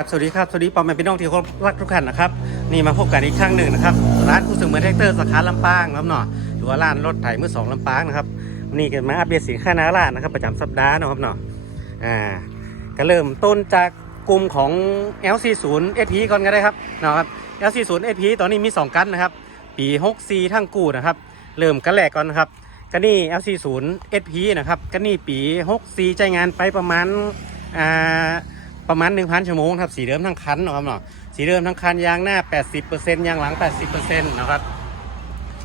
ครับสวัสดีครับ สวัสดีปอมแม่พี่น้องที่เคารพรักทุกท่านนะครับ นี่มาพบกันอีกครั้งหนึ่งนะครับ ร้านคู่เสมือนแท็กเตอร์สาขาลำปางครับเนาะหรือว่าร้านรถไถมือสองลำปางนะครับวันนี้กันมาอัปเดตสินค้าหน้าร้านนะครับ ประจำสัปดาห์นะครับเนาะอ่าก็เริ่มต้นจากกลุ่มของ L40 SP ก่อนก็ได้ครับเนาะครับ L40 SP ตอนนี้มี 2 กันนะครับ ปี 64 ทั้งกู้นะครับ เริ่มกันแรกก่อนนะครับก็นี่ L40 SP นะครับก็นี่ปี 64 ใจงานไปประมาณอ่า ประมาณ 1,000 ชั่วโมงครับสีเดิมทั้งคันนะครับเนาะสีเดิมทั้งคันยางหน้า 80%ยางหลัง 80%นะครับ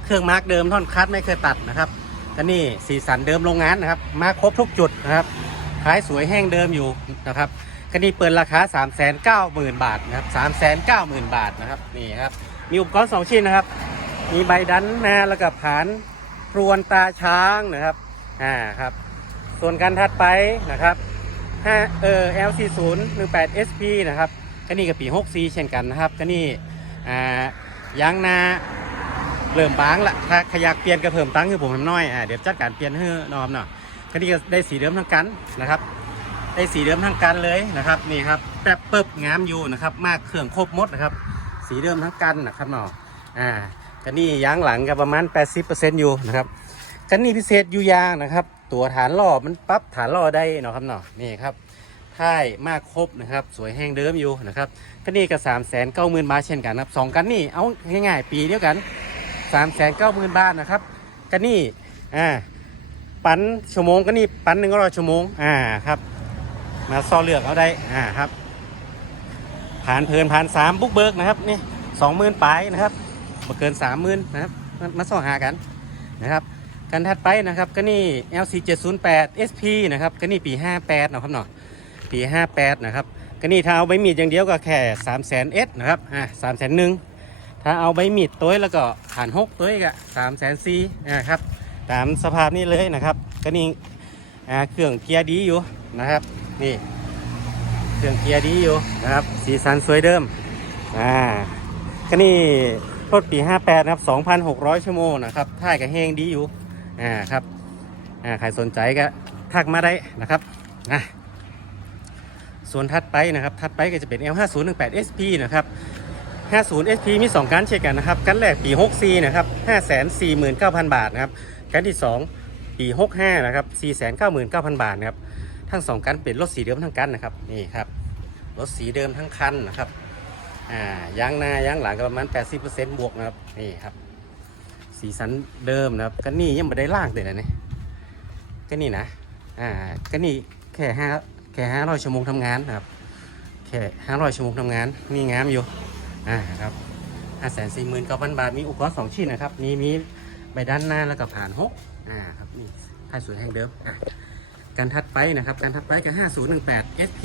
เครื่องมาร์กเดิมท่อนคัดไม่เคยตัดนะครับก็นี่สีสันเดิมโรงงานนะครับ มาครบทุกจุดนะครับท้ายสวยแห้งเดิมอยู่นะครับก็นี่เปิดราคา 390,000 บาทนะครับ390,000 บาทนะครับนี่ครับมีอุปกรณ์ 2 ชิ้นนะครับ มีใบดันหน้าแล้วก็ผานพรวนตาช้างนะครับอ่าครับ ส่วนการถัดไปนะครับ 5เออ L40 18 SP นะครับก็นี่กับปี 64 เช่นกันนะครับก็นี่อ่ายางนาเริ่มบางละถ้าขยักเปลี่ยนก็เพิ่มตังค์คือผมทำน้อยอ่าเดี๋ยวจัดการเปลี่ยนให้น้องเนาะก็นี่ก็ได้สีเดิมทั้งกันนะครับ ได้สีเดิมทั้งกันเลยนะครับนี่ครับแป๊บเปิบงามอยู่นะครับ มากเครื่องครบมดนะครับ สีเดิมทั้งกันนะครับเนาะอ่าก็นี่ยางหลังก็ประมาณ 80%อยู่นะครับกันนี่พิเศษอยู่ยางนะครับ ตัวฐานล้อมันปรับฐานล้อได้เนาะครับเนาะนี่ครับท้ายมากครบนะครับ สวยแห้งเดิมอยู่นะครับก็นี่ก็สามแสนเก้าหมื่นบาทเช่นกันครับสองกันนี่เอาง่ายๆ ปีเดียวกันสามแสนเก้าหมื่นบาทนะครับกันนี่อ่าปันชั่วโมงก็นี่ปันหนึ่งร้อยชั่วโมงอ่าครับ มาซอเลือกเอาได้อ่าครับ ผ่านเพลินผ่านสามบุกเบิกนะครับนี่สองหมื่นปลายนะครับบ่เกินสามหมื่นนะครับมามาซ่อหากันนะครับ กันถัดไปนะครับก็นี่ LC 708 SP นะครับก็นี่ปี 58นะครับเนาะปี 58 นะครับก็นี่ถ้าเอาใบมีดอย่างเดียวก็แค่3 0 0 0 0 0 S นะครับอ่า3 0 0 0 0หนึ่งถ้าเอาใบมีดตัวแล้วก็ผ่านหกตัวก็3 0 0 0 0 0นะครับตามสภาพนี้เลยนะครับก็นี่อ่าเครื่องเกียร์ดีอยู่นะครับนี่เครื่องเกียร์ดีอยู่นะครับสีสันสวยเดิมอ่าก็นี่รถปี 58 นะครับ 2,600 ชั่วโมงนะครับท่ายกับเฮงดีอยู่ อ่าครับอ่าใครสนใจก็ทักมาได้นะครับอะส่วนถัดไปนะครับถัดไปก็จะเป็น L5018 SP นะครับ 50 SP มี 2 การเช่นกันนะครับกันแรกปี 64 นะครับ 549,000 บาทนะครับกันที่ 2 ปี 65 นะครับ 499,000 บาทนะครับ ทั้ง 2กันเป็นรถสีเดิมทั้งกันนะครับนี่ครับรถสีเดิมทั้งคันนะครับอ่ายางหน้ายางหลังก็ประมาณ 80%บวกนะครับนี่ครับ สีสันเดิมนะครับกันนี่ยังไม่ได้ล่างเลยนะเนี่ยกันนี่นะอ่ากันนี่แค่ห้าแค่ห้าร้อยชั่วโมงทำงานนะครับแค่ห้าร้อยชั่วโมงทำงานมีงามอยู่อ่าครับห้าแสนสี่หมื่นเก้าพันบาทมีอุปกรณ์สองชิ้นนะครับมีมีใบด้านหน้าแล้วก็ผ่านหกอ่าครับนี่ท้ายสวยแห่งเดิมอะการถัดไปนะครับการถัดไปกับห้าศูนย์หนึ่งแปด SP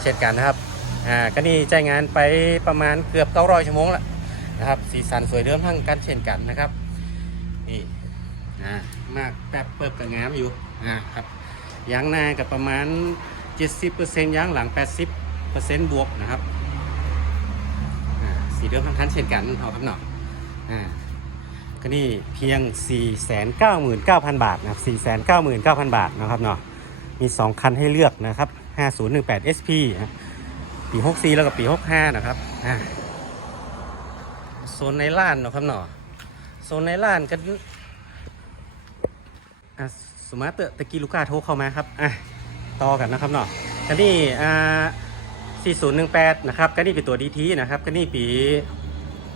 เช่นกันนะครับอ่าก็นี่ใจงานไปประมาณเกือบเก้าร้อยชั่วโมงละ นะครับ สีสันสวยเดิมทั้งกันเช่นกันนะครับ นี่อ่ามากแป๊บเปิบกับงามอยู่อ่าครับยางหน้ากับประมาณ 70%ยางหลัง 80%บวกนะครับสีเดิมทั้งคันเช่นกันเอาครับเนาะอ่าก็นี่เพียง 499,000 บาทนะครับ 499,000 บาทนะครับเนาะมี 2 คันให้เลือกนะครับ 5018 SP นะปี 64 แล้วก็ปี 65 นะครับอ่า โซนในล้านเนาะครับเนาะโซนในล้านก็อะสมมติตะกี้ลูกค้าโทรเข้ามาครับอะต่อกันนะครับเนาะกันนี่อ่า4018 นะครับก็นี่เป็นตัว DT นะครับก็นี่ปี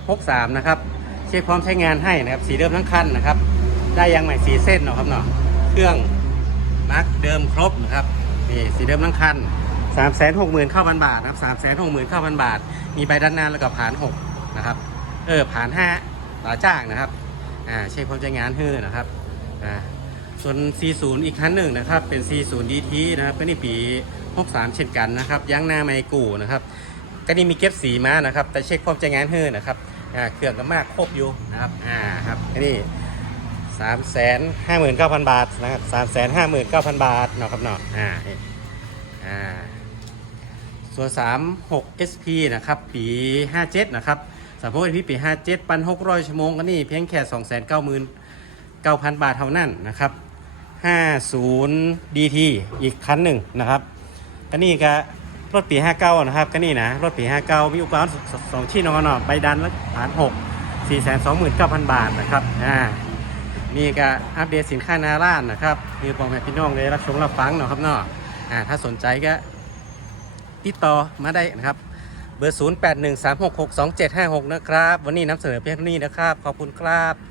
63 นะครับเช็คพร้อมใช้งานให้นะครับ สีเดิมทั้งคันนะครับ ได้ยางใหม่สีเส้นเนาะครับเนาะเครื่องมาร์กเดิมครบนะครับนี่สีเดิมทั้งคัน3 6 9 0 0 0บาทนะครับ3 6 9 0 0 0บาท มีใบด้านหน้าแล้วก็ผ่าน 6 นะครับ เออผ่าน5ต่อจ้างนะครับอ่าเช็คพร้อมใช้งานให้นะครับอ่าส่วน40อีกคันหนึ่งนะครับเป็น40 DT นะครับก็นี่ปี 63 เช่นกันนะครับยางหน้าไมกูนะครับก็นี่มีเก็บสีมานะครับ แต่เช็คความใจงานเฮือนะครับอ่าเครื่องก็มากครบอยู่นะครับอ่าครับก็นี่3 5 9 0 0 0บาทนะครับ3 5 9 0 0 0บาทเนาะครับเนาะอ่าอ่าส่วน 36 SP นะครับปี 57 นะครับ 36 SP ปี57ปัน600ชั่วโมงก็นี่เพียงแค่290,000 9,000บาทเท่านั้นนะครับ50 DT อีกคันหนึ่งนะครับก็นี่ก็รถปี59นะครับก็นี่นะรถปี59มีอุปกรณ์สองชิ้นนอนเนาะใบดันและฐาน6 4 2 9 0 0 0บาทนะครับอ่านี่ก็อัปเดตสินค้านาร้านนะครับมีปองแม่พี่น้องได้รับชมรับฟังเนาะครับเนาะอ่าถ้าสนใจก็ติดต่อมาได้นะครับ เบอร์ 0813662756 นะครับ วันนี้นำเสนอเพียงเท่านี้นะครับ ขอบคุณครับ